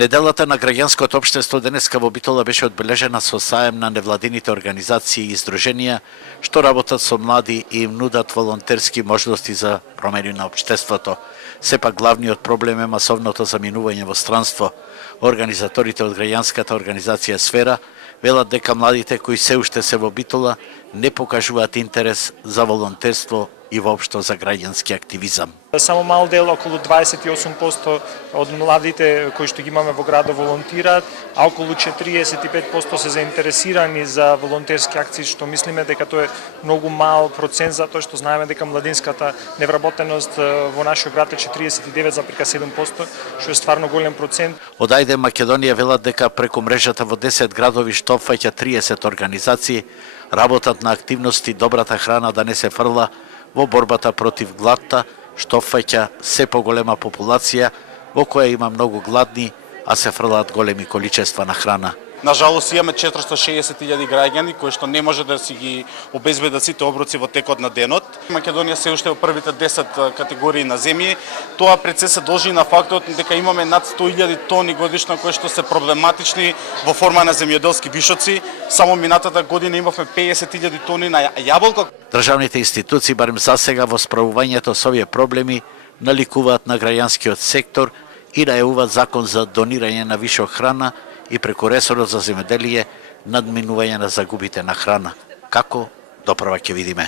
Неделата на граѓанското општество денеска во Битола беше одбележена со саем на невладините организации и издруженија што работат со млади и им нудат волонтерски можности за промени на општеството. Сепак главниот проблем е масовното заминување во странство. Организаторите од граѓанската организација Сфера велат дека младите кои се уште се во Битола не покажуваат интерес за волонтерство и воопшто за граѓански активизам. Само мал дел, околу 28% од младите кои што ги имаме во градот волонтираат, а околу 45% се заинтересирани за волонтерски акции, што мислиме дека тоа е многу мал процент, затоа што знаеме дека младинската невработеност во нашиот град е 49,7%, што е стварно голем процент. Од Ајде Македонија велат дека преку мрежата во 10 градови што опфаќа 30 организации работат на активности добрата храна да не се фрла во борбата против гладта, што опфаќа се поголема популација во која има многу гладни, а се фрлаат големи количества на храна. Нажалост имаме 460.000 граѓани кои што не може да си ги обезбедат сите оброци во текот на денот. Македонија се уште во првите 10 категории на земји. Тоа пред се должи на фактот дека имаме над 100.000 тони годишно кои што се проблематични во форма на земјоделски вишоци. Само минатата година имавме 50.000 тони на јаболка. Државните институции барем засега во справувањето со овие проблеми наликуваат на граѓанскиот сектор и најавуваат закон за донирање на вишок храна и преку ресорот за земјоделие надминување на загубите на храна. Како? Допрва ќе видиме.